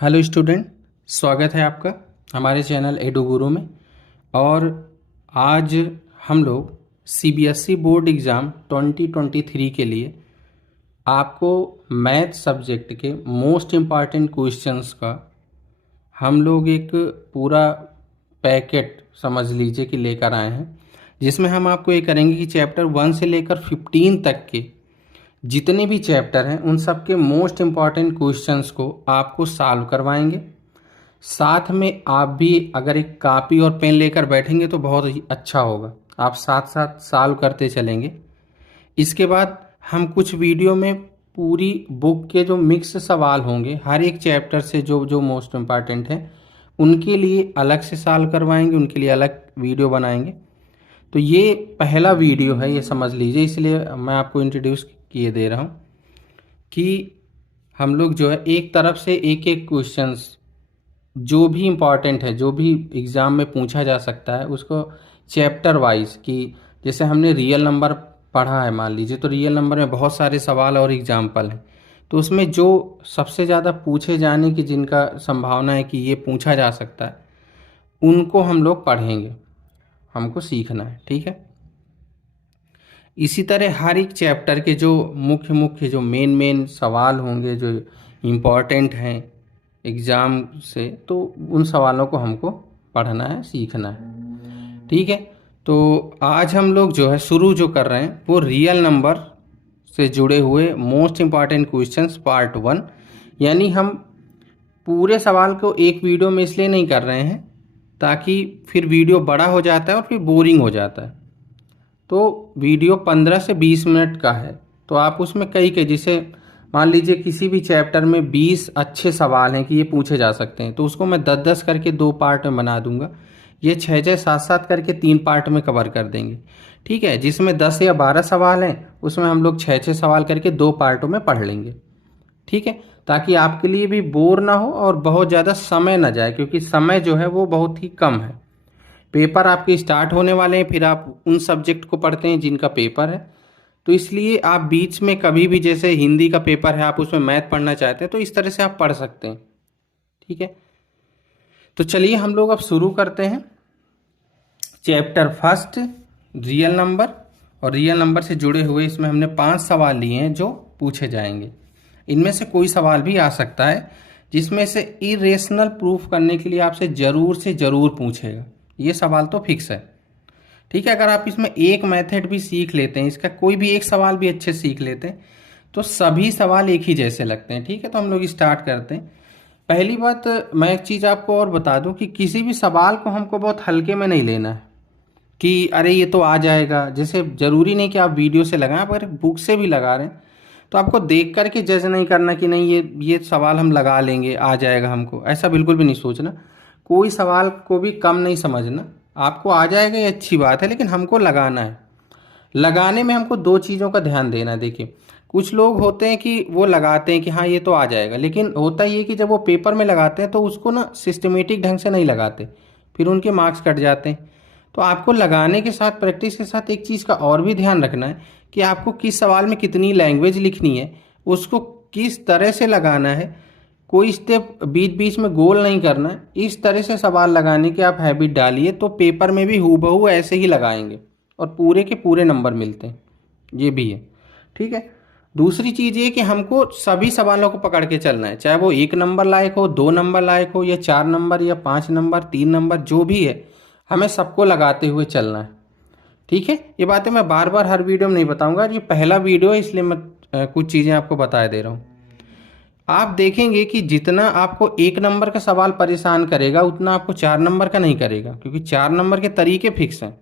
Hello student, स्वागत है आपका हमारे चैनल एडू गुरु में। और आज हम लोग सीबीएसई बोर्ड एग्ज़ाम 2023 के लिए आपको मैथ सब्जेक्ट के मोस्ट इम्पॉर्टेंट क्वेश्चंस का हम लोग एक पूरा पैकेट समझ लीजिए कि लेकर आए हैं, जिसमें हम आपको ये करेंगे कि चैप्टर 1 से लेकर 15 तक के जितने भी चैप्टर हैं उन सब के मोस्ट इम्पॉर्टेंट क्वेश्चंस को आपको सॉल्व करवाएंगे। साथ में आप भी अगर एक कापी और पेन लेकर बैठेंगे तो बहुत ही अच्छा होगा, आप साथ साथ सॉल्व करते चलेंगे। इसके बाद हम कुछ वीडियो में पूरी बुक के जो मिक्स सवाल होंगे हर एक चैप्टर से जो जो मोस्ट इम्पॉर्टेंट हैं उनके लिए अलग से सॉल्व करवाएंगे, उनके लिए अलग वीडियो बनाएंगे। तो ये पहला वीडियो है, ये समझ लीजिए, इसलिए मैं आपको इंट्रोड्यूस किए दे रहा हूँ कि हम लोग जो है एक तरफ से एक एक क्वेश्चंस जो भी इम्पॉर्टेंट है, जो भी एग्ज़ाम में पूछा जा सकता है, उसको चैप्टर वाइज कि जैसे हमने रियल नंबर पढ़ा है मान लीजिए, तो रियल नंबर में बहुत सारे सवाल और एग्जाम्पल हैं, तो उसमें जो सबसे ज़्यादा पूछे जाने की जिनका संभावना है कि ये पूछा जा सकता है उनको हम लोग पढ़ेंगे, हमको सीखना है। ठीक है, इसी तरह हर एक चैप्टर के जो मुख्य मुख्य जो मेन सवाल होंगे जो इम्पॉर्टेंट हैं एग्ज़ाम से, तो उन सवालों को हमको पढ़ना है, सीखना है। ठीक है, तो आज हम लोग जो है शुरू जो कर रहे हैं वो रियल नंबर से जुड़े हुए मोस्ट इम्पॉर्टेंट क्वेश्चंस पार्ट 1, यानी हम पूरे सवाल को एक वीडियो में इसलिए नहीं कर रहे हैं ताकि फिर वीडियो बड़ा हो जाता है और फिर बोरिंग हो जाता है। तो वीडियो 15 से 20 मिनट का है, तो आप उसमें कई जैसे मान लीजिए किसी भी चैप्टर में 20 अच्छे सवाल हैं कि ये पूछे जा सकते हैं, तो उसको मैं 10-10 करके 2 पार्ट में बना दूंगा, ये 6-6 7-7 करके 3 पार्ट में कवर कर देंगे। ठीक है, जिसमें 10 या 12 सवाल हैं उसमें हम लोग 6-6 सवाल करके 2 पार्टों में पढ़ लेंगे। ठीक है, ताकि आपके लिए भी बोर ना हो और बहुत ज़्यादा समय ना जाए, क्योंकि समय जो है वो बहुत ही कम है। पेपर आपके स्टार्ट होने वाले हैं, फिर आप उन सब्जेक्ट को पढ़ते हैं जिनका पेपर है, तो इसलिए आप बीच में कभी भी, जैसे हिंदी का पेपर है आप उसमें मैथ पढ़ना चाहते हैं तो इस तरह से आप पढ़ सकते हैं। ठीक है, तो चलिए हम लोग अब शुरू करते हैं चैप्टर फर्स्ट रियल नंबर। और रियल नंबर से जुड़े हुए इसमें हमने 5 सवाल लिए हैं जो पूछे जाएंगे। इनमें से कोई सवाल भी आ सकता है जिसमें से इरेशनल प्रूफ करने के लिए आपसे ज़रूर से ज़रूर पूछेगा, ये सवाल तो फिक्स है। ठीक है, अगर आप इसमें एक मेथड भी सीख लेते हैं, इसका कोई भी एक सवाल भी अच्छे सीख लेते हैं तो सभी सवाल एक ही जैसे लगते हैं। ठीक है, तो हम लोग स्टार्ट करते हैं। पहली बात, मैं एक चीज़ आपको और बता दूं कि किसी भी सवाल को हमको बहुत हल्के में नहीं लेना है कि अरे ये तो आ जाएगा। जैसे ज़रूरी नहीं कि आप वीडियो से लगाएं, आप अगर बुक से भी लगा रहे हैं तो आपको देख करके जज नहीं करना कि नहीं ये सवाल हम लगा लेंगे, आ जाएगा हमको, ऐसा बिल्कुल भी नहीं सोचना। कोई सवाल को भी कम नहीं समझना, आपको आ जाएगा ये अच्छी बात है, लेकिन हमको लगाना है। लगाने में हमको 2 चीज़ों का ध्यान देना है। देखिए, कुछ लोग होते हैं कि वो लगाते हैं कि हाँ ये तो आ जाएगा, लेकिन होता ये कि जब वो पेपर में लगाते हैं तो उसको ना सिस्टमेटिक ढंग से नहीं लगाते, फिर उनके मार्क्स कट जाते हैं। तो आपको लगाने के साथ, प्रैक्टिस के साथ एक चीज़ का और भी ध्यान रखना है कि आपको किस सवाल में कितनी लैंग्वेज लिखनी है, उसको किस तरह से लगाना है, कोई स्टेप बीच बीच में गोल नहीं करना है। इस तरह से सवाल लगाने की आप हैबिट डालिए तो पेपर में भी हूबहू ऐसे ही लगाएंगे और पूरे के पूरे नंबर मिलते हैं, ये भी है। ठीक है, दूसरी चीज़ ये कि हमको सभी सवालों को पकड़ के चलना है, चाहे वो 1 नंबर लायक हो, 2 नंबर लायक हो, या 4 नंबर या 5 नंबर, 3 नंबर, जो भी है हमें सबको लगाते हुए चलना है। ठीक है, ये बातें मैं बार बार हर वीडियो में नहीं बताऊंगा, ये पहला वीडियो है इसलिए मैं कुछ चीज़ें आपको बता दे रहा हूँ। आप देखेंगे कि जितना आपको 1 नंबर का सवाल परेशान करेगा उतना आपको 4 नंबर का नहीं करेगा, क्योंकि 4 नंबर के तरीके फिक्स हैं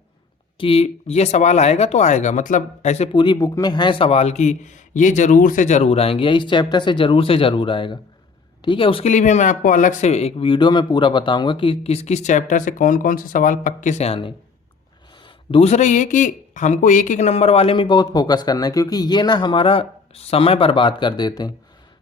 कि ये सवाल आएगा तो आएगा, मतलब ऐसे पूरी बुक में है सवाल कि ये ज़रूर से ज़रूर आएंगे या इस चैप्टर से ज़रूर आएगा। ठीक है, उसके लिए भी मैं आपको अलग से एक वीडियो में पूरा बताऊंगा कि किस किस चैप्टर से कौन कौन से सवाल पक्के से आने। दूसरा ये कि हमको 1-1 नंबर वाले में बहुत फोकस करना है, क्योंकि ये ना हमारा समय बर्बाद कर देते हैं।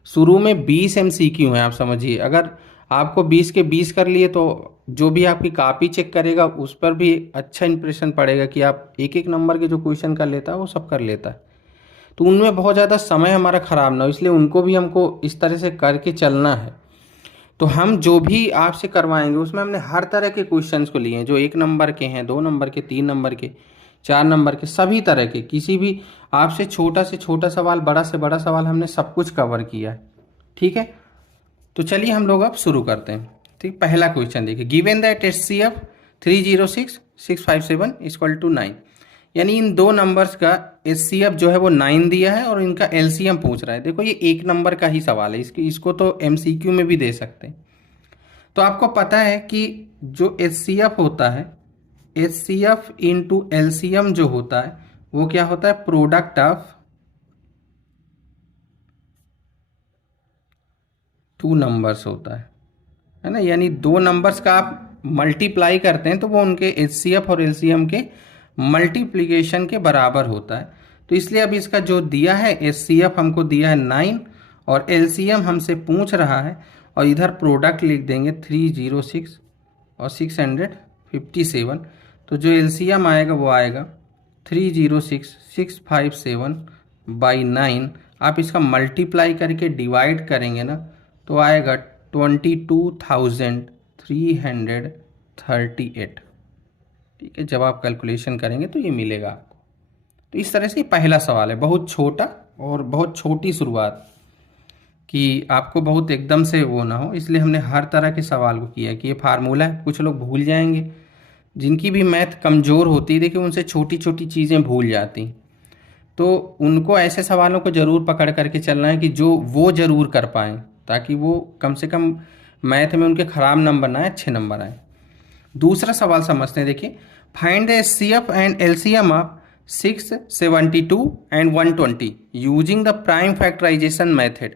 शुरू में 20 MCQ हैं, आप समझिए, अगर आपको 20 के 20 कर लिए तो जो भी आपकी कॉपी चेक करेगा उस पर भी अच्छा इंप्रेशन पड़ेगा कि आप 1-1 नंबर के जो क्वेश्चन कर लेता है वो सब कर लेता है। तो उनमें बहुत ज़्यादा समय हमारा ख़राब ना हो, इसलिए उनको भी हमको इस तरह से करके चलना है। तो हम जो भी आपसे करवाएंगे उसमें हमने हर तरह के क्वेश्चंस को लिए हैं, जो 1 नंबर के हैं, 2 नंबर के, 3 नंबर के, 4 नंबर के, सभी तरह के, किसी भी आपसे छोटा से छोटा सवाल, बड़ा से बड़ा सवाल, हमने सब कुछ कवर किया है। ठीक है, तो चलिए हम लोग अब शुरू करते हैं। ठीक, पहला क्वेश्चन देखिए, given that HCF 306657 equal to 9, यानी इन दो नंबर्स का HCF जो है वो 9 दिया है और इनका LCM पूछ रहा है। देखो ये 1 नंबर का ही सवाल है, इसको तो MCQ में भी दे सकते हैं। तो आपको पता है कि जो HCF होता है, HCF इंटू LCM जो होता है वो क्या होता है, प्रोडक्ट ऑफ 2 नंबर्स होता है ना। यानी 2 नंबर्स का आप मल्टीप्लाई करते हैं तो वो उनके HCF और LCM के मल्टीप्लिकेशन के बराबर होता है। तो इसलिए अब इसका जो दिया है, HCF हमको दिया है 9 और LCM हमसे पूछ रहा है, और इधर प्रोडक्ट लिख देंगे 306 और 657। तो जो LCM आएगा वो आएगा 306657 बाई 9। आप इसका मल्टीप्लाई करके डिवाइड करेंगे ना तो आएगा 22,338। ठीक है, जब आप कैलकुलेशन करेंगे तो ये मिलेगा आपको। तो इस तरह से पहला सवाल है, बहुत छोटा और बहुत छोटी शुरुआत, कि आपको बहुत एकदम से वो ना हो, इसलिए हमने हर तरह के सवाल को किया कि ये फार्मूला है। कुछ लोग भूल जाएंगे, जिनकी भी मैथ कमज़ोर होती है, देखिए उनसे छोटी छोटी चीज़ें भूल जाती, तो उनको ऐसे सवालों को ज़रूर पकड़ करके चलना है कि जो वो ज़रूर कर पाएँ, ताकि वो कम से कम मैथ में उनके ख़राब नंबर ना आए, अच्छे नंबर आए। दूसरा सवाल समझते हैं, देखिए, find the HCF and LCM of 672 एंड 120 using the prime factorisation method.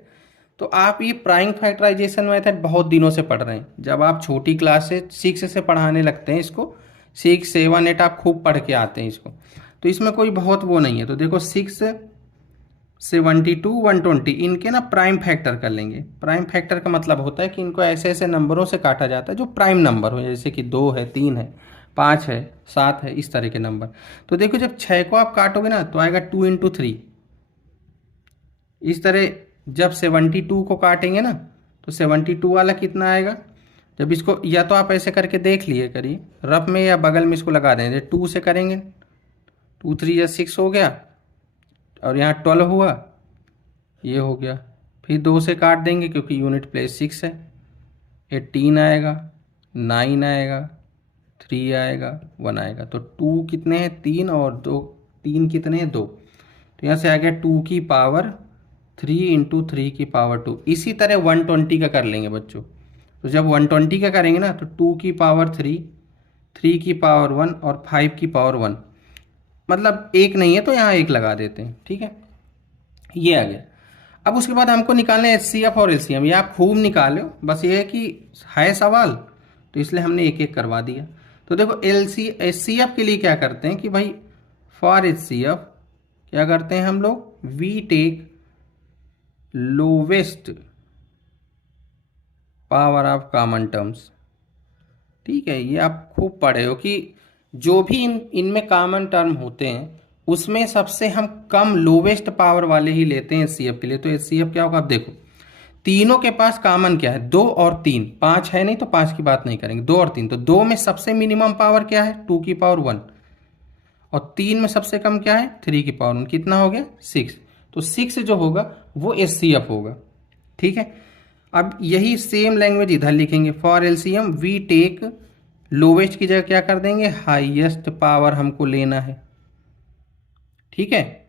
तो आप ये प्राइम फैक्टराइजेशन मेथड बहुत दिनों से पढ़ रहे हैं, जब आप छोटी क्लास से 6 से पढ़ाने लगते हैं इसको, 6, 7, 8 आप खूब पढ़ के आते हैं इसको, तो इसमें कोई बहुत वो नहीं है। तो देखो 672 120 इनके ना प्राइम फैक्टर कर लेंगे। प्राइम फैक्टर का मतलब होता है कि इनको ऐसे ऐसे नंबरों से काटा जाता है जो प्राइम नंबर हो, जैसे कि 2 है, 3 है, 5 है, 7 है, इस तरह के नंबर। तो देखो जब 6 को आप काटोगे ना तो आएगा 2 इंटू 3। इस तरह जब 72 को काटेंगे ना तो 72 वाला कितना आएगा, जब इसको या तो आप ऐसे करके देख लिए करिए रफ में, या बगल में इसको लगा देंगे, 2 से करेंगे 2 3 या 6 हो गया, और यहाँ 12 हुआ, ये हो गया। फिर 2 से काट देंगे क्योंकि यूनिट प्लेस 6 है, 18 आएगा, 9 आएगा, 3 आएगा, 1 आएगा। तो 2 कितने हैं, 3, और 2, 3 कितने हैं, 2। तो यहाँ से आ गया 2 की पावर 3 इंटू 3 की पावर 2। इसी तरह 120 का कर लेंगे बच्चों। तो जब 120 का करेंगे ना तो 2 की पावर 3, 3 की पावर 1 और 5 की पावर 1, मतलब 1 नहीं है तो यहाँ 1 लगा देते हैं। ठीक है, ये आ गया। अब उसके बाद हमको निकालना है HCF और LCM। ये आप खूब निकालो, बस ये है कि है सवाल तो इसलिए हमने एक एक करवा दिया। तो देखो HCF के लिए क्या करते हैं कि भाई फॉर HCF क्या करते हैं हम लोग, we take lowest power of common terms. ठीक है, ये आप खूब पढ़े हो कि जो भी इनमें कॉमन टर्म होते हैं उसमें सबसे हम कम लोवेस्ट पावर वाले ही लेते हैं HCF के लिए। तो HCF क्या होगा, आप देखो तीनों के पास कॉमन क्या है, 2 और 3, 5 है नहीं तो 5 की बात नहीं करेंगे, 2 और 3। तो 2 में सबसे मिनिमम पावर क्या है, 2 की पावर 1, और 3 में सबसे कम क्या है, 3 की पावर 1। कितना हो गया, 6। तो 6 जो होगा वो HCF होगा। ठीक है, अब यही सेम लैंग्वेज इधर लिखेंगे, for LCM we take lowest की जगह क्या कर देंगे, हाईएस्ट पावर हमको लेना है। ठीक है,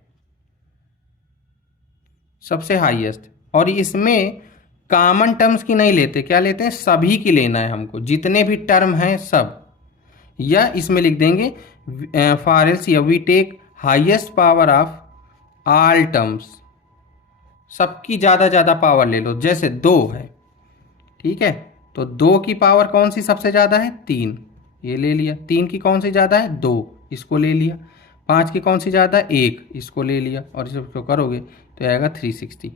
सबसे हाईएस्ट, और इसमें कॉमन टर्म्स की नहीं लेते, क्या लेते हैं, सभी की लेना है हमको, जितने भी टर्म हैं सब। या इसमें लिख देंगे for LCM we take highest power of all terms, सबकी ज़्यादा पावर ले लो। जैसे 2 है, ठीक है, तो 2 की पावर कौन सी सबसे ज़्यादा है, 3, ये ले लिया। 3 की कौन सी ज़्यादा है, 2, इसको ले लिया। 5 की कौन सी ज़्यादा है, 1, इसको ले लिया। और इसको करोगे तो आएगा 360।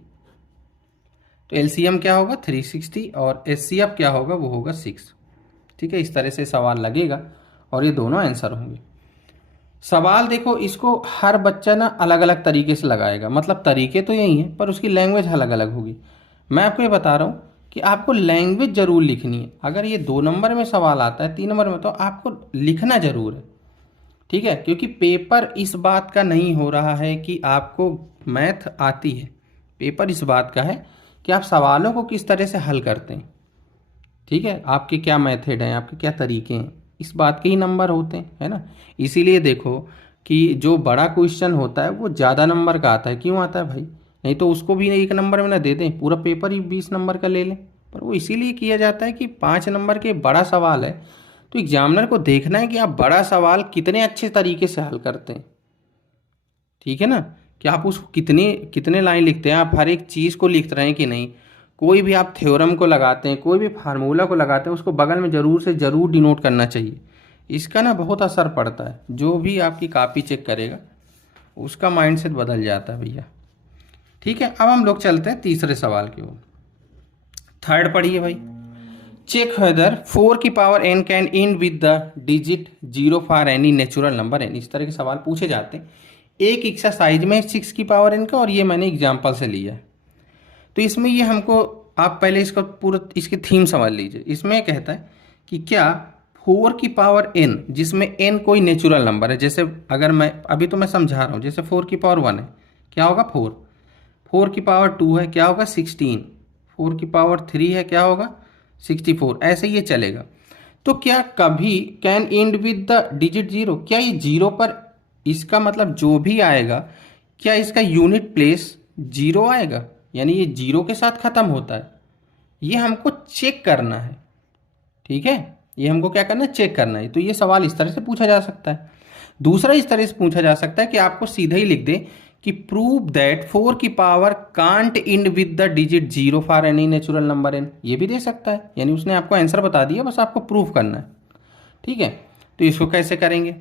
तो LCM क्या होगा, 360, और HCF क्या होगा, वो होगा 6। ठीक है, इस तरह से सवाल लगेगा और ये दोनों आंसर होंगे। सवाल देखो, इसको हर बच्चा ना अलग अलग तरीके से लगाएगा, मतलब तरीके तो यही हैं पर उसकी लैंग्वेज अलग अलग होगी। मैं आपको ये बता रहा हूँ कि आपको लैंग्वेज जरूर लिखनी है। अगर ये 2 नंबर में सवाल आता है 3 नंबर में, तो आपको लिखना जरूर है, ठीक है। क्योंकि पेपर इस बात का नहीं हो रहा है कि आपको मैथ आती है, पेपर इस बात का है कि आप सवालों को किस तरह से हल करते हैं, ठीक है। आपके क्या मेथड हैं, आपके क्या तरीके हैं, इस बात के ही नंबर होते हैं, है ना। इसीलिए देखो कि जो बड़ा क्वेश्चन होता है वो ज़्यादा नंबर का आता है। क्यों आता है भाई? नहीं तो उसको भी 1 नंबर में ना दे दें, पूरा पेपर ही 20 नंबर का ले लें। पर वो इसीलिए किया जाता है कि 5 नंबर के बड़ा सवाल है, तो एग्जामिनर को देखना है कि आप बड़ा सवाल कितने अच्छे तरीके से हल करते हैं, ठीक है ना। कि आप उसको कितने कितने लाइन लिखते हैं, आप हर एक चीज़ को लिख रहे हैं कि नहीं। कोई भी आप थ्योरम को लगाते हैं, कोई भी फार्मूला को लगाते हैं, उसको बगल में ज़रूर से ज़रूर डिनोट करना चाहिए। इसका ना बहुत असर पड़ता है, जो भी आपकी कॉपी चेक करेगा उसका माइंडसेट बदल जाता है भैया, ठीक है। अब हम लोग चलते हैं तीसरे सवाल की ओर। थर्ड पढ़िए भाई। चेक वेदर 4 की power n can and with the digit 0 for any natural number n। इस तरह के सवाल पूछे जाते हैं। एक एक्सरसाइज में 6 की पावर n का, और ये मैंने एग्जाम्पल से लिया है। तो इसमें ये हमको, आप पहले इसका पूरा इसकी थीम समझ लीजिए। इसमें कहता है कि क्या 4 की पावर n, जिसमें n कोई नेचुरल नंबर है, जैसे अगर मैं अभी तो मैं समझा रहा हूँ, जैसे 4 की पावर 1 है क्या होगा 4, 4 की पावर 2 है क्या होगा 16, 4 की पावर 3 है क्या होगा 64, ऐसे ये चलेगा। तो क्या कभी can and with the digit 0, क्या ये 0 पर, इसका मतलब जो भी आएगा क्या इसका यूनिट प्लेस 0 आएगा, यानी ये 0 के साथ खत्म होता है। ये हमको चेक करना है, ठीक है। ये हमको क्या करना है, चेक करना है। तो ये सवाल इस तरह से पूछा जा सकता है। दूसरा इस तरह से पूछा जा सकता है कि आपको सीधा ही लिख दे कि प्रूव दैट 4 की power can't and with the digit 0 for any natural number n। ये भी दे सकता है, यानी उसने आपको आंसर बता दिया, बस आपको प्रूव करना है, ठीक है। तो इसको कैसे करेंगे?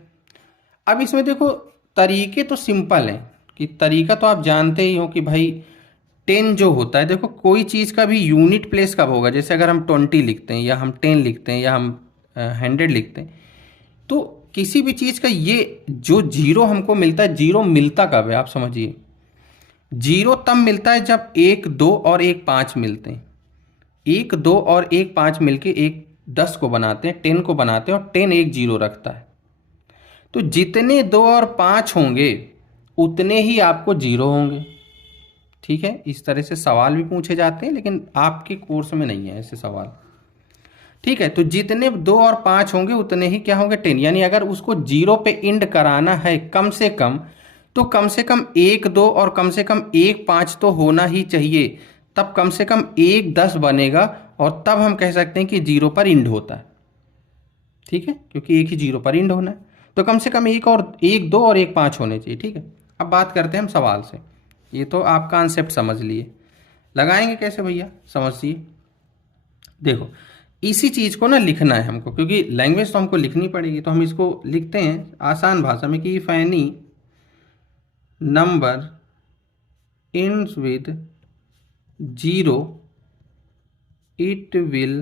अब इसमें देखो तरीके तो सिंपल हैं, कि तरीका तो आप जानते ही हो कि भाई 10 जो होता है, देखो कोई चीज़ का भी यूनिट प्लेस कब होगा, जैसे अगर हम 20 लिखते हैं या हम 10 लिखते हैं या हम 100 लिखते हैं, तो किसी भी चीज़ का ये जो 0 हमको मिलता है, 0 मिलता कब है आप समझिए। 0 तब मिलता है जब 1 2 और 1 5 मिलते हैं। 1 2 और 1 5 मिलके एक 10 को बनाते हैं, 10 को बनाते हैं, और 10 एक 0 रखता है। तो जितने 2 और 5 होंगे उतने ही आपको 0 होंगे, ठीक है। इस तरह से सवाल भी पूछे जाते हैं, लेकिन आपके कोर्स में नहीं है ऐसे सवाल, ठीक है। तो जितने 2 और 5 होंगे उतने ही क्या होंगे 10, यानी अगर उसको 0 पे इंड कराना है कम से कम, तो कम से कम 1 2 और कम से कम 1 5 तो होना ही चाहिए, तब कम से कम 1 10 बनेगा, और तब हम कह सकते हैं कि 0 पर इंड होता है, ठीक है। क्योंकि एक ही 0 पर इंड होना है, तो कम से कम 1 2 और 1 5 होने चाहिए, ठीक है। अब बात करते हैं हम सवाल से। ये तो आप कॉन्सेप्ट समझ लिए, लगाएंगे कैसे भैया समझिए। देखो इसी चीज़ को ना लिखना है हमको, क्योंकि लैंग्वेज तो हमको लिखनी पड़ेगी, तो हम इसको लिखते हैं आसान भाषा में कि if any number ends with 0 it will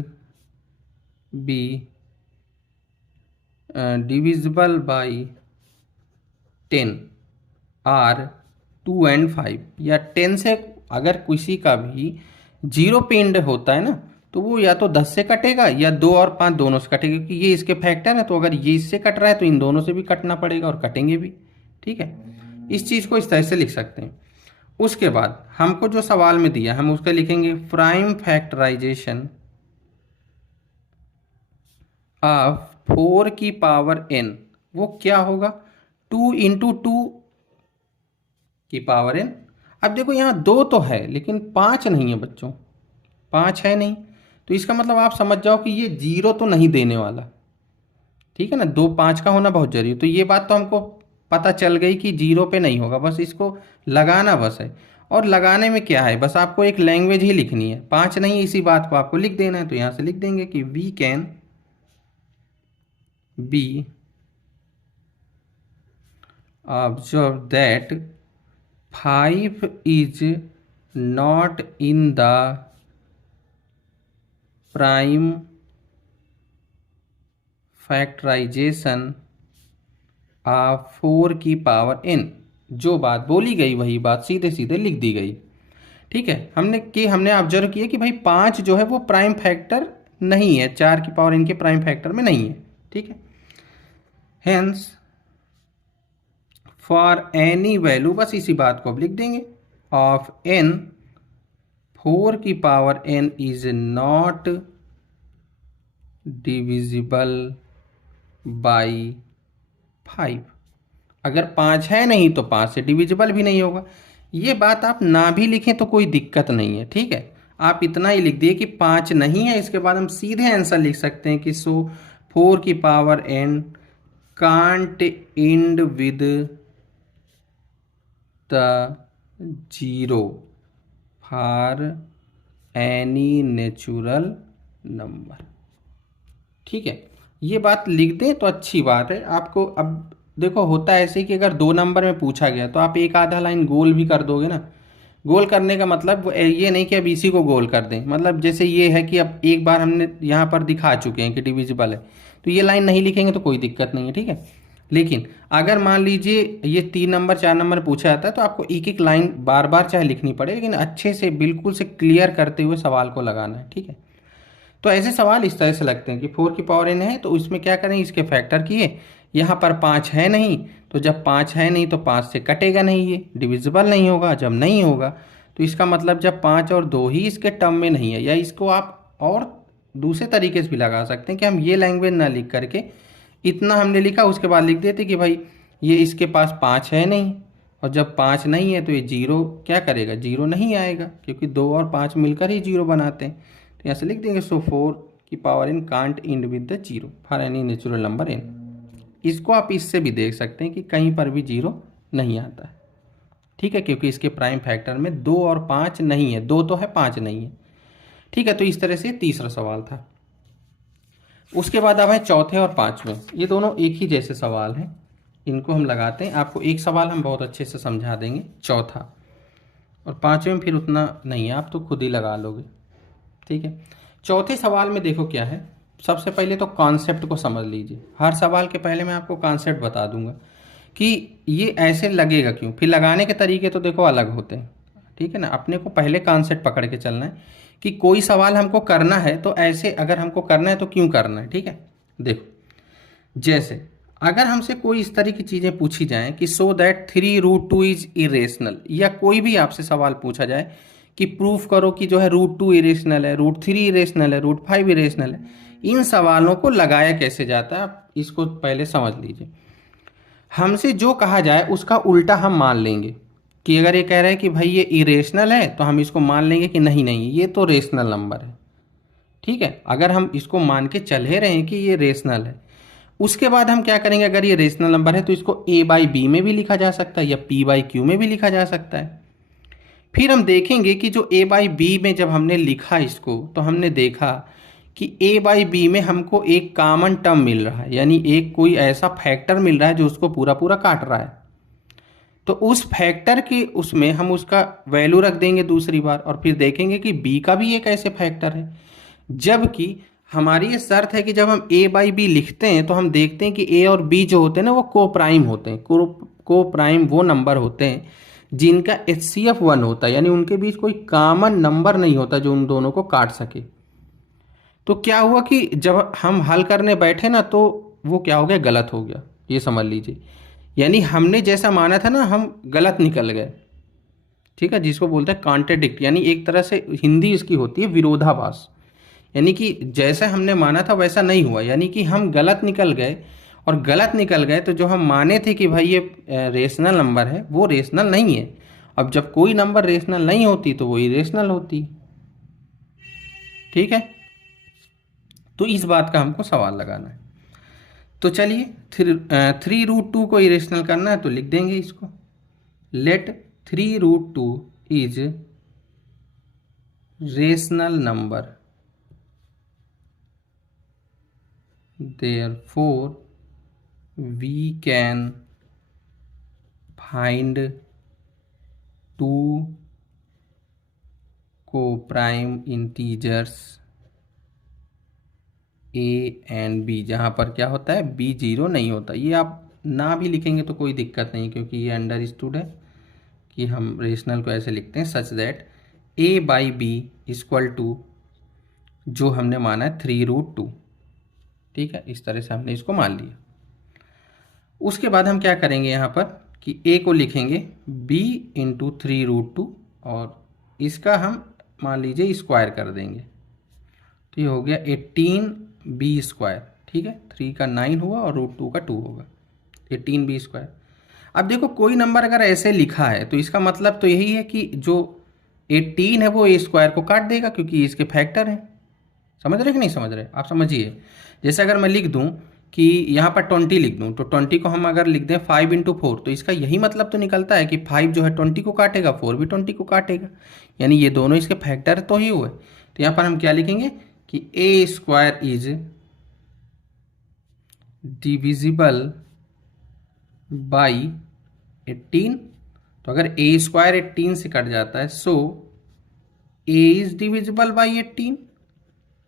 be divisible by 10 और 2 and 5, या 10 से अगर किसी का भी 0 पे एंड होता है ना, तो वो या तो 10 से कटेगा या 2 और 5 दोनों से कटेगा, क्योंकि ये इसके फैक्टर है। तो अगर ये इससे कट रहा है तो इन दोनों से भी कटना पड़ेगा, और कटेंगे भी, ठीक है। इस चीज़ को इस तरह से लिख सकते हैं। उसके बाद हमको जो सवाल में दिया हम उसका लिखेंगे प्राइम फैक्टराइजेशन ऑफ 4 की पावर n, वो क्या होगा 2 इंटू 2 की पावर n। अब देखो यहाँ 2 तो है लेकिन 5 नहीं है बच्चों, 5 है नहीं, तो इसका मतलब आप समझ जाओ कि ये 0 तो नहीं देने वाला, ठीक है ना। 2 5 का होना बहुत जरूरी है। तो ये बात तो हमको पता चल गई कि 0 पे नहीं होगा, बस इसको लगाना बस है। और लगाने में क्या है, बस आपको एक लैंग्वेज ही लिखनी है, 5 नहीं, इसी बात को आपको लिख देना है। तो यहाँ से लिख देंगे कि we can be observe that 5 is not in the prime factorisation of 4 की पावर n। जो बात बोली गई वही बात सीधे सीधे लिख दी गई, ठीक है, हमने ऑब्जर्व किया कि भाई 5 जो है वो प्राइम फैक्टर नहीं है, 4 की पावर n के प्राइम फैक्टर में नहीं है। ठीक है, हेंस फॉर एनी वैल्यू, बस इसी बात को अब लिख देंगे, ऑफ n 4 की power n is not divisible by 5। अगर 5 है नहीं तो 5 से डिविजिबल भी नहीं होगा। ये बात आप ना भी लिखें तो कोई दिक्कत नहीं है। ठीक है, आप इतना ही लिख दिए कि 5 नहीं है, इसके बाद हम सीधे आंसर लिख सकते हैं कि सो 4 की power n can't and with the 0 for any natural number. ठीक है, ये बात लिख दें तो अच्छी बात है। आपको अब देखो होता है ऐसे कि अगर 2 नंबर में पूछा गया तो आप एक आधा लाइन गोल भी कर दोगे ना। गोल करने का मतलब ये नहीं कि अब इसी को गोल कर दें, मतलब जैसे ये है कि अब एक बार हमने यहाँ पर दिखा चुके हैं कि डिविजिबल है, तो ये लाइन नहीं लिखेंगे तो कोई दिक्कत नहीं है। ठीक है, लेकिन अगर मान लीजिए ये 3 नंबर 4 नंबर पूछा जाता है तो आपको एक एक लाइन बार बार चाहे लिखनी पड़े, लेकिन अच्छे से बिल्कुल से क्लियर करते हुए सवाल को लगाना है। ठीक है, तो ऐसे सवाल इस तरह से लगते हैं कि 4 की पावर n है तो इसमें क्या करें, इसके फैक्टर किए, यहाँ पर 5 है नहीं, तो जब 5 है नहीं तो 5 से कटेगा नहीं, ये डिविजिबल नहीं होगा। जब नहीं होगा तो इसका मतलब जब 5 और 2 ही इसके टर्म में नहीं है, या इसको आप और दूसरे तरीके से भी लगा सकते हैं कि हम ये लैंग्वेज ना लिख करके इतना हमने लिखा, उसके बाद लिख देते कि भाई ये इसके पास 5 है नहीं, और जब 5 नहीं है तो ये 0 क्या करेगा, 0 नहीं आएगा, क्योंकि 2 और 5 मिलकर ही 0 बनाते हैं। तो यहाँ से लिख देंगे सो 4 की power n can't and with the 0 for any natural number n। इसको आप इससे भी देख सकते हैं कि कहीं पर भी 0 नहीं आता है। ठीक है, क्योंकि इसके प्राइम फैक्टर में 2 और 5 नहीं है, 2 तो है 5 नहीं है। ठीक है, तो इस तरह से तीसरा सवाल था। उसके बाद अब है चौथे और पांचवें, ये दोनों एक ही जैसे सवाल हैं, इनको हम लगाते हैं। आपको एक सवाल हम बहुत अच्छे से समझा देंगे, चौथा और पांचवें में फिर उतना नहीं है, आप तो खुद ही लगा लोगे। ठीक है, चौथे सवाल में देखो क्या है। सबसे पहले तो कॉन्सेप्ट को समझ लीजिए। हर सवाल के पहले मैं आपको कॉन्सेप्ट बता दूंगा कि ये ऐसे लगेगा क्यों, फिर लगाने के तरीके तो देखो अलग होते हैं। ठीक है ना, अपने को पहले कॉन्सेप्ट पकड़ के चलना है कि कोई सवाल हमको करना है तो ऐसे अगर हमको करना है तो क्यों करना है। ठीक है, देखो जैसे अगर हमसे कोई इस तरह की चीज़ें पूछी जाएं कि सो दैट 3√2 इज इरेशनल, या कोई भी आपसे सवाल पूछा जाए कि प्रूफ करो कि जो है √2 इरेशनल है, √3 इरेशनल है, √5 इरेशनल है, इन सवालों को लगाया कैसे जाता है आप इसको पहले समझ लीजिए। हमसे जो कहा जाए उसका उल्टा हम मान लेंगे कि अगर ये कह रहा है कि भाई ये इरेशनल है तो हम इसको मान लेंगे कि नहीं नहीं ये तो रेशनल नंबर है। ठीक है, अगर हम इसको मान के चल ही रहे हैं कि ये रेशनल है, उसके बाद हम क्या करेंगे, अगर ये रेशनल नंबर है तो इसको a/b में भी लिखा जा सकता है या p/q में भी लिखा जा सकता है। फिर हम देखेंगे कि जो a/b में जब हमने लिखा इसको तो हमने देखा कि a/b में हमको एक कॉमन टर्म मिल रहा है, यानी एक कोई ऐसा फैक्टर मिल रहा है जो उसको पूरा पूरा काट रहा है। तो उस फैक्टर के उसमें हम उसका वैल्यू रख देंगे दूसरी बार, और फिर देखेंगे कि b का भी एक ऐसे फैक्टर है। जबकि हमारी ये शर्त है कि जब हम a/b लिखते हैं तो हम देखते हैं कि a और b जो होते हैं ना वो को प्राइम होते हैं। को प्राइम वो नंबर होते हैं जिनका HCF 1 होता है, यानी उनके बीच कोई कॉमन नंबर नहीं होता जो उन दोनों को काट सके। तो क्या हुआ कि जब हम हल करने बैठे ना तो वो क्या हो गया, गलत हो गया, ये समझ लीजिए। यानी हमने जैसा माना था ना हम गलत निकल गए। ठीक है, जिसको बोलते हैं कॉन्ट्रडिक्ट, यानी एक तरह से हिंदी इसकी होती है विरोधाभास, यानी कि जैसा हमने माना था वैसा नहीं हुआ, यानी कि हम गलत निकल गए। और गलत निकल गए तो जो हम माने थे कि भाई ये रेशनल नंबर है वो रेशनल नहीं है। अब जब कोई नंबर रेशनल नहीं होती तो वो इरेशनल होती। ठीक है, तो इस बात का हमको सवाल लगाना है। तो चलिए 3√2 को इरेशनल करना है तो लिख देंगे इसको, let 3√2 is rational number, therefore we can find two co-prime integers a and b, जहाँ पर क्या होता है b 0 नहीं होता। ये आप ना भी लिखेंगे तो कोई दिक्कत नहीं, क्योंकि ये अंडरस्टूड है कि हम रेशनल को ऐसे लिखते हैं such that a/b equal to जो हमने माना है 3√2। ठीक है, इस तरह से हमने इसको मान लिया। उसके बाद हम क्या करेंगे यहाँ पर कि a को लिखेंगे b इंटू 3√2 और इसका हम मान लीजिए स्क्वायर कर देंगे। तो ये हो गया 18b²। ठीक है, 3 का 9 हुआ और √2 का 2 होगा, 18b²। अब देखो कोई नंबर अगर ऐसे लिखा है तो इसका मतलब तो यही है कि जो 18 है वो a² को काट देगा, क्योंकि इसके फैक्टर हैं। समझ रहे कि नहीं समझ रहे? आप समझिए, जैसे अगर मैं लिख दूं कि यहाँ पर 20 लिख दूं, तो 20 को हम अगर लिख दें 5 इंटू 4, तो इसका यही मतलब तो निकलता है कि 5 जो है 20 को काटेगा, 4 भी 20 को काटेगा, यानी ये दोनों इसके फैक्टर तो ही हुए। तो यहाँ पर हम क्या लिखेंगे कि a² इज डिविजिबल बाई 18। तो अगर a² 18 से कट जाता है, सो a इज डिविजिबल बाई 18।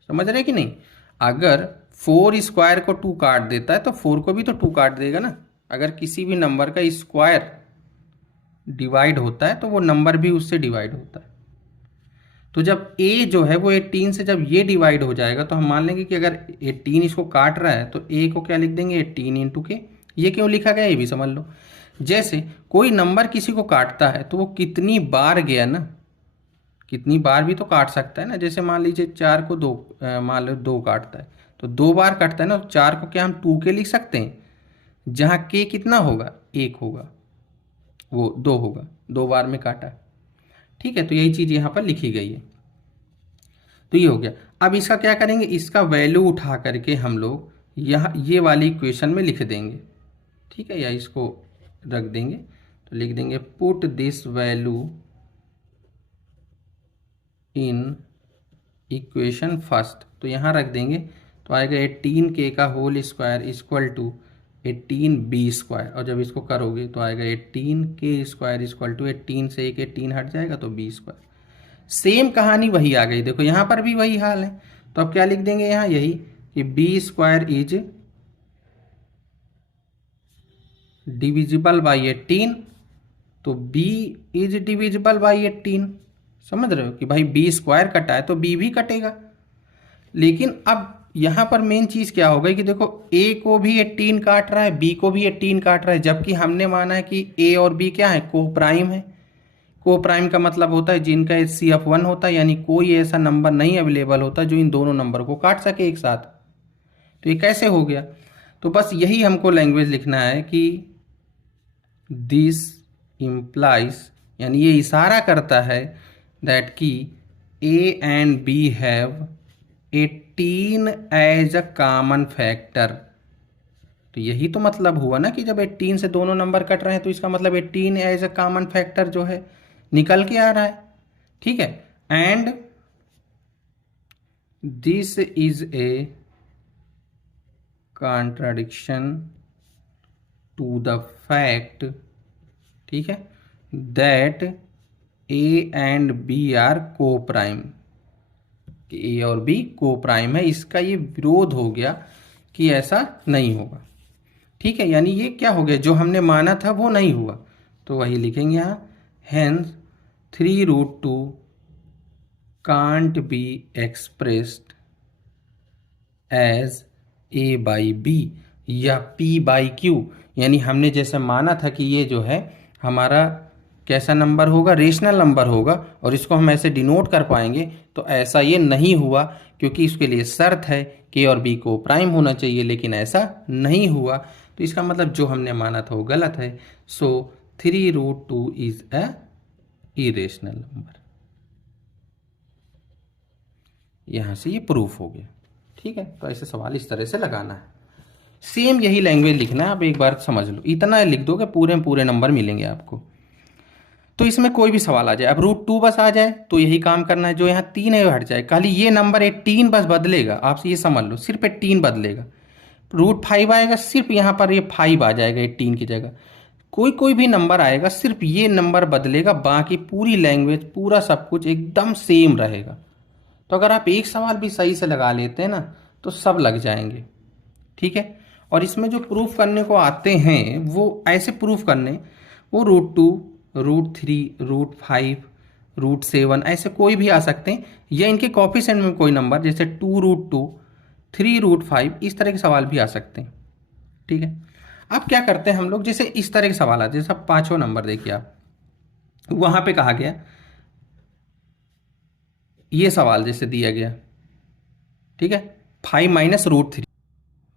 समझ रहे कि नहीं? अगर 4² को 2 काट देता है तो 4 को भी तो 2 काट देगा ना। अगर किसी भी नंबर का स्क्वायर डिवाइड होता है तो वो नंबर भी उससे डिवाइड होता है। तो जब a जो है वो 18 से जब ये डिवाइड हो जाएगा तो हम मान लेंगे कि अगर 18 इसको काट रहा है तो a को क्या लिख देंगे 18 इंटू के। ये क्यों लिखा गया ये भी समझ लो। जैसे कोई नंबर किसी को काटता है तो वो कितनी बार गया ना, कितनी बार भी तो काट सकता है ना। जैसे मान लीजिए 4 को 2, मान लो 2 काटता है तो 2 बार काटता है ना। 4 को क्या हम 2 के लिख सकते हैं, जहाँ के कितना होगा 1 होगा, वो 2 होगा, 2 बार में काटा। ठीक है, तो यही चीज़ यहाँ पर लिखी गई है। तो ये हो गया। अब इसका क्या करेंगे, इसका वैल्यू उठा करके हम लोग यहाँ ये वाली इक्वेशन में लिख देंगे। ठीक है, या इसको रख देंगे तो लिख देंगे put this value in equation first. तो यहाँ रख देंगे तो आएगा 18k का whole square equal to 18b²। और जब इसको करोगे तो आएगा 18k² इक्वल टू 18 से एक 18 हट जाएगा तो b²। सेम कहानी वही आ गई, देखो यहाँ पर भी वही हाल है। तो अब क्या लिख देंगे यहाँ यही कि b² इज डिविजिबल बाई 18। तो b इज डिविजिबल बाई 18। समझ रहे हो कि भाई b² कटा है तो b भी कटेगा। लेकिन अब यहाँ पर मेन चीज़ क्या हो गई कि देखो a को भी 18 काट रहा है, b को भी 18 काट रहा है, जबकि हमने माना है कि a और b क्या है, को प्राइम है। को प्राइम का मतलब होता है जिनका HCF1 होता है, यानी कोई ऐसा नंबर नहीं अवेलेबल होता जो इन दोनों नंबर को काट सके एक साथ। तो ये कैसे हो गया? तो बस यही हमको लैंग्वेज लिखना है कि दिस इम्प्लाइज, यानी ये इशारा करता है दैट कि a and b have 18 as a common factor. तो यही तो मतलब हुआ ना कि जब 18 से दोनों नंबर कट रहे हैं तो इसका मतलब 18 एज अ कॉमन फैक्टर जो है निकल के आ रहा है। ठीक है, and this is a contradiction to the fact, ठीक है, that A and B are को प्राइम। ए और बी को प्राइम है, इसका ये विरोध हो गया कि ऐसा नहीं होगा। ठीक है, यानी ये क्या हो गया, जो हमने माना था वो नहीं हुआ। तो वही लिखेंगे यहाँ, hence 3√2 can't be expressed as a by B या p बाई क्यू। यानी हमने जैसे माना था कि ये जो है हमारा कैसा नंबर होगा, रेशनल नंबर होगा, और इसको हम ऐसे डिनोट कर पाएंगे। तो ऐसा ये नहीं हुआ, क्योंकि इसके लिए शर्त है k और b को प्राइम होना चाहिए, लेकिन ऐसा नहीं हुआ। तो इसका मतलब जो हमने माना था वो गलत है। सो 3√2 इज अ इरेशनल नंबर। यहाँ से ये प्रूफ हो गया। ठीक है, तो ऐसे सवाल इस तरह से लगाना है। सेम यही लैंग्वेज लिखना है। आप एक बार समझ लो, इतना लिख दोगे पूरे में पूरे नंबर मिलेंगे आपको। तो इसमें कोई भी सवाल आ जाए, अब √2 बस आ जाए तो यही काम करना है, जो यहाँ 3 है वो हट जाए, खाली ये नंबर 18 बस बदलेगा। आप ये समझ लो, सिर्फ 18 बदलेगा। √5 आएगा, सिर्फ यहाँ पर ये 5 आ जाएगा 18 की जगह। कोई कोई भी नंबर आएगा, सिर्फ ये नंबर बदलेगा, बाकी पूरी लैंग्वेज पूरा सब कुछ एकदम सेम रहेगा। तो अगर आप एक सवाल भी सही से लगा लेते हैं ना तो सब लग जाएंगे। ठीक है, और इसमें जो प्रूफ करने को आते हैं वो ऐसे प्रूफ करने, वो √2, √3, √5 √7, ऐसे कोई भी आ सकते हैं, या इनके कोफिशिएंट में कोई नंबर जैसे 2√2, 3√5, इस तरह के सवाल भी आ सकते हैं। ठीक है, अब क्या करते हैं हम लोग, जैसे इस तरह के सवाल आते हैं, जैसे 5वां नंबर देखिए आप, वहां पे कहा गया ये सवाल जैसे दिया गया, ठीक है, 5 - √3।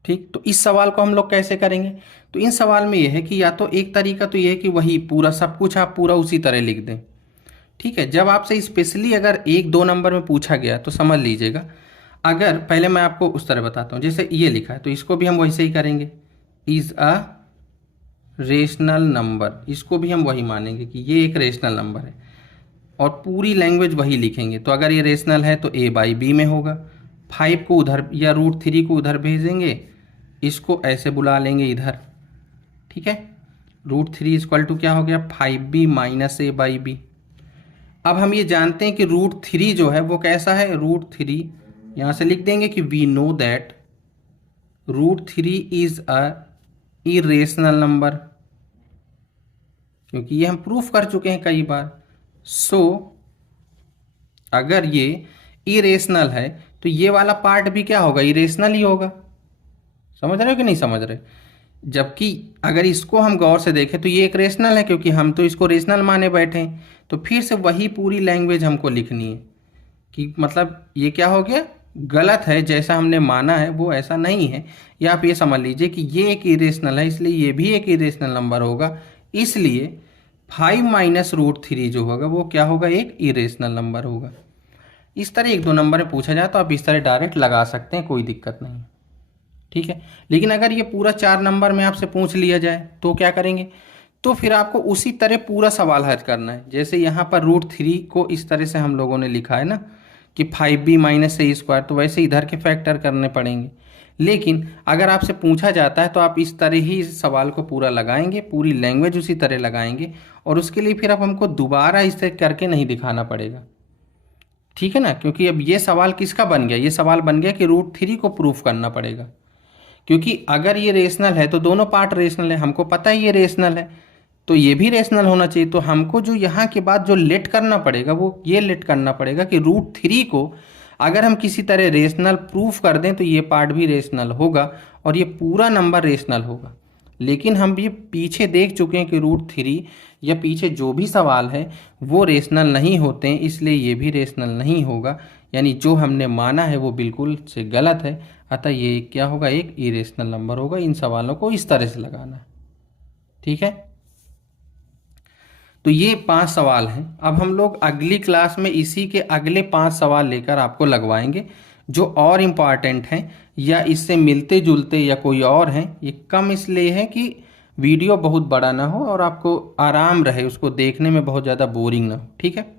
ठीक, तो इस सवाल को हम लोग कैसे करेंगे? तो इन सवाल में यह है कि या तो एक तरीका तो यह है कि वही पूरा सब कुछ आप पूरा उसी तरह लिख दें। ठीक है, जब आपसे स्पेशली अगर 1-2 नंबर में पूछा गया तो समझ लीजिएगा, अगर पहले मैं आपको उस तरह बताता हूँ, जैसे ये लिखा है तो इसको भी हम वैसे ही करेंगे, इज अ रेशनल नंबर, इसको भी हम वही मानेंगे कि ये एक रेशनल नंबर है और पूरी लैंग्वेज वही लिखेंगे। तो अगर ये रेशनल है तो A/B में होगा, 5 को उधर या √3 को उधर भेजेंगे, इसको ऐसे बुला लेंगे इधर। ठीक है, √3 = क्या हो गया, 5B - A/B। अब हम ये जानते हैं कि √3 जो है वो कैसा है, √3 यहाँ से लिख देंगे कि we know that √3 is a irrational number, क्योंकि ये हम प्रूफ कर चुके हैं कई बार। सो अगर ये इरेशनल है तो ये वाला पार्ट भी क्या होगा, इरेशनल ही होगा। समझ रहे हो कि नहीं समझ रहे? जबकि अगर इसको हम गौर से देखें तो ये एक रेशनल है, क्योंकि हम तो इसको रेशनल माने बैठे हैं। तो फिर से वही पूरी लैंग्वेज हमको लिखनी है कि मतलब ये क्या हो गया, गलत है, जैसा हमने माना है वो ऐसा नहीं है। या आप ये समझ लीजिए कि ये एक इरेशनल है, इसलिए ये भी एक इरेशनल नंबर होगा, इसलिए 5 - √3 जो होगा वो क्या होगा, एक इरेशनल नंबर होगा। इस तरह 1-2 नंबर में पूछा जाए तो आप इस तरह डायरेक्ट लगा सकते हैं, कोई दिक्कत नहीं। ठीक है, लेकिन अगर ये पूरा 4 नंबर में आपसे पूछ लिया जाए तो क्या करेंगे? तो फिर आपको उसी तरह पूरा सवाल हल करना है। जैसे यहाँ पर √3 को इस तरह से हम लोगों ने लिखा है ना कि 5B - A², तो वैसे इधर के फैक्टर करने पड़ेंगे। लेकिन अगर आपसे पूछा जाता है तो आप इस तरह ही इस सवाल को पूरा लगाएंगे, पूरी लैंग्वेज उसी तरह लगाएंगे, और उसके लिए फिर अब हमको दोबारा इस तरह करके नहीं दिखाना पड़ेगा। ठीक है ना, क्योंकि अब ये सवाल किसका बन गया, ये सवाल बन गया कि √3 को प्रूफ करना पड़ेगा। क्योंकि अगर ये रेशनल है तो दोनों पार्ट रेशनल है, हमको पता है ये रेशनल है, तो ये भी रेशनल होना चाहिए। तो हमको जो यहाँ के बाद जो लेट करना पड़ेगा वो ये लेट करना पड़ेगा कि √3 को अगर हम किसी तरह रेशनल प्रूफ कर दें तो ये पार्ट भी रेशनल होगा और ये पूरा नंबर रेशनल होगा। लेकिन हम ये पीछे देख चुके हैं कि √3 या पीछे जो भी सवाल है वो रेशनल नहीं होते हैं, इसलिए ये भी रेशनल नहीं होगा। यानी जो हमने माना है वो बिल्कुल से गलत है, अतः ये क्या होगा, एक इरेशनल नंबर होगा। इन सवालों को इस तरह से लगाना है। ठीक है, तो ये 5 सवाल हैं। अब हम लोग अगली क्लास में इसी के अगले 5 सवाल लेकर आपको लगवाएंगे जो और इम्पॉर्टेंट हैं या इससे मिलते जुलते या कोई और हैं। ये कम इसलिए है कि वीडियो बहुत बड़ा ना हो और आपको आराम रहे, उसको देखने में बहुत ज़्यादा बोरिंग ना हो। ठीक है,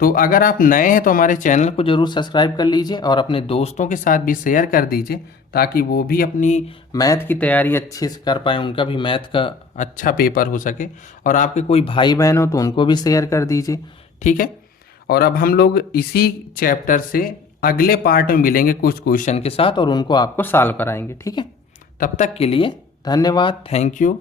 तो अगर आप नए हैं तो हमारे चैनल को ज़रूर सब्सक्राइब कर लीजिए और अपने दोस्तों के साथ भी शेयर कर दीजिए, ताकि वो भी अपनी मैथ की तैयारी अच्छे से कर पाएँ, उनका भी मैथ का अच्छा पेपर हो सके। और आपके कोई भाई बहन हो तो उनको भी शेयर कर दीजिए। ठीक है, और अब हम लोग इसी चैप्टर से अगले पार्ट में मिलेंगे कुछ क्वेश्चन के साथ और उनको आपको सॉल्व कराएंगे। ठीक है, तब तक के लिए धन्यवाद, थैंक यू।